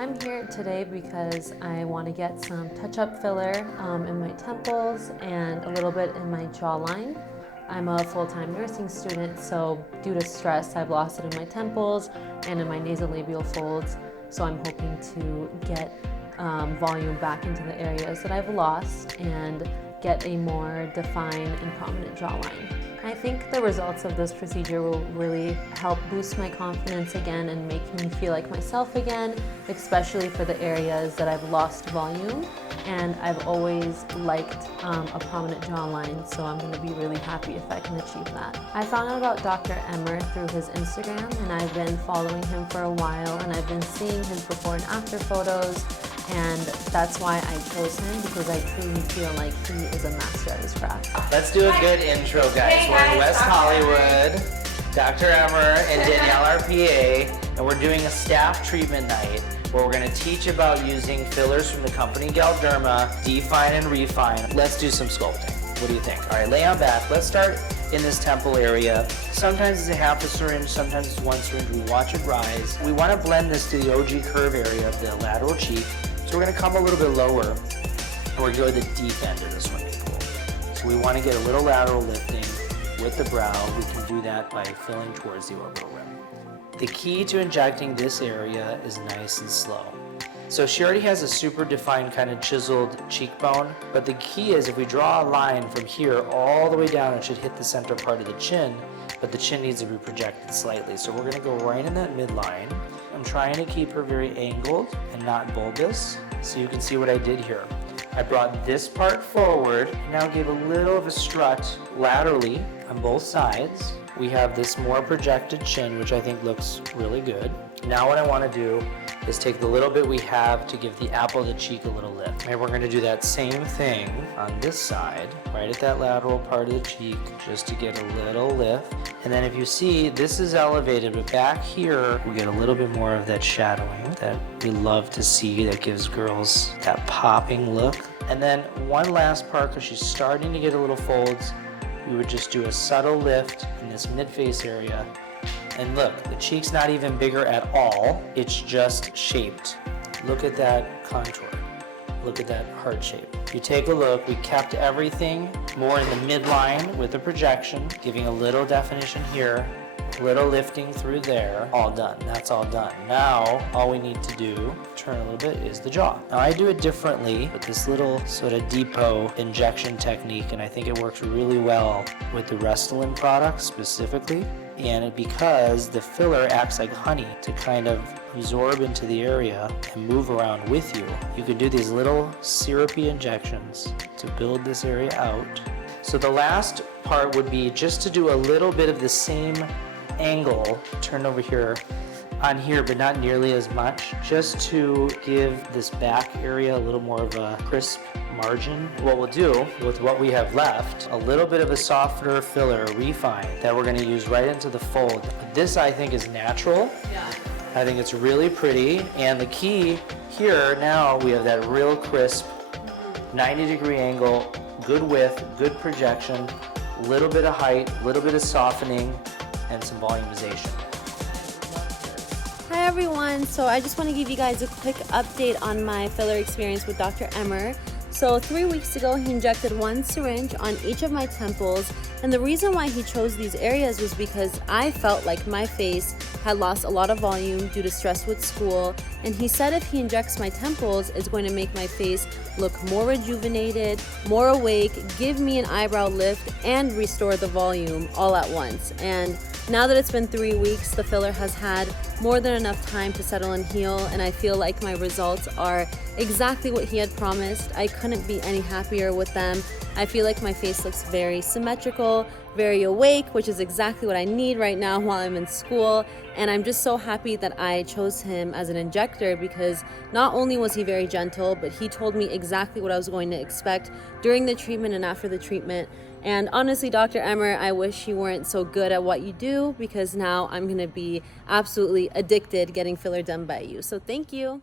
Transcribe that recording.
I'm here today because I want to get some touch-up filler in my temples and a little bit in my jawline. I'm a full-time nursing student, so due to stress, I've lost it in my temples and in my nasolabial folds. So I'm hoping to get volume back into the areas that I've lost and get a more defined and prominent jawline. I think the results of this procedure will really help boost my confidence again and make me feel like myself again, especially for the areas that I've lost volume. And I've always liked a prominent jawline, so I'm going to be really happy if I can achieve that. I found out about Dr. Emer through his Instagram, and I've been following him for a while, and I've been seeing his before and after photos, and that's why I chose him, because I truly feel like he is a master at his craft. Let's do a good intro, guys. Hey, We're in guys, West Hollywood. Dr. Emer and Danielle, our PA, and we're doing a staff treatment night where we're going to teach about using fillers from the company Galderma, define and refine. Let's do some sculpting. What do you think? All right, lay on back. Let's start in this temple area. Sometimes it's a half a syringe, sometimes it's one syringe. We watch it rise. We want to blend this to the OG curve area of the lateral cheek. So we're going to come a little bit lower, and we're going to go to the deep end of the swimming pool. So we want to get a little lateral lifting with the brow. We can do that by filling towards the orbital rim. The key to injecting this area is nice and slow. So she already has a super defined kind of chiseled cheekbone, but the key is if we draw a line from here all the way down, it should hit the center part of the chin, but the chin needs to be projected slightly. So we're gonna go right in that midline. I'm trying to keep her very angled and not bulbous, so you can see what I did here. I brought this part forward, now gave a little of a strut laterally on both sides. We have this more projected chin, which I think looks really good. Now what I want to do is take the little bit we have to give the apple of the cheek a little lift. And we're going to do that same thing on this side, right at that lateral part of the cheek, just to get a little lift. And then if you see, this is elevated, but back here, we get a little bit more of that shadowing that we love to see, that gives girls that popping look. And then one last part, because she's starting to get a little folds, we would just do a subtle lift in this mid-face area. And look, the cheek's not even bigger at all. It's just shaped. Look at that contour. Look at that heart shape. If you take a look, we kept everything more in the midline with the projection, giving a little definition here, little lifting through there. All done. That's all done. Now, all we need to do, turn a little bit, is the jaw. Now, I do it differently with this little sort of depot injection technique, and I think it works really well with the Restylane product specifically. And because the filler acts like honey to kind of absorb into the area and move around with you, you can do these little syrupy injections to build this area out. So the last part would be just to do a little bit of the same angle, turn over here, on here, but not nearly as much, just to give this back area a little more of a crisp margin. What we'll do with what we have left, a little bit of a softer filler, refine, that we're gonna use right into the fold. This I think is natural. Yeah. I think it's really pretty, and the key here, now we have that real crisp 90-degree angle, good width, good projection, little bit of height, little bit of softening, and some volumization. Hi everyone, so I just want to give you guys a quick update on my filler experience with Dr. Emer. So 3 weeks ago, he injected one syringe on each of my temples, and the reason why he chose these areas was because I felt like my face had lost a lot of volume due to stress with school, and he said if he injects my temples, it's going to make my face look more rejuvenated, more awake, give me an eyebrow lift, and restore the volume all at once. And now that it's been 3 weeks, the filler has had more than enough time to settle and heal, and I feel like my results are exactly what he had promised. I couldn't be any happier with them. I feel like my face looks very symmetrical, very awake, which is exactly what I need right now while I'm in school. And I'm just so happy that I chose him as an injector, because not only was he very gentle, but he told me exactly what I was going to expect during the treatment and after the treatment. And honestly, Dr. Emer, I wish you weren't so good at what you do, because now I'm going to be absolutely addicted getting filler done by you. So thank you.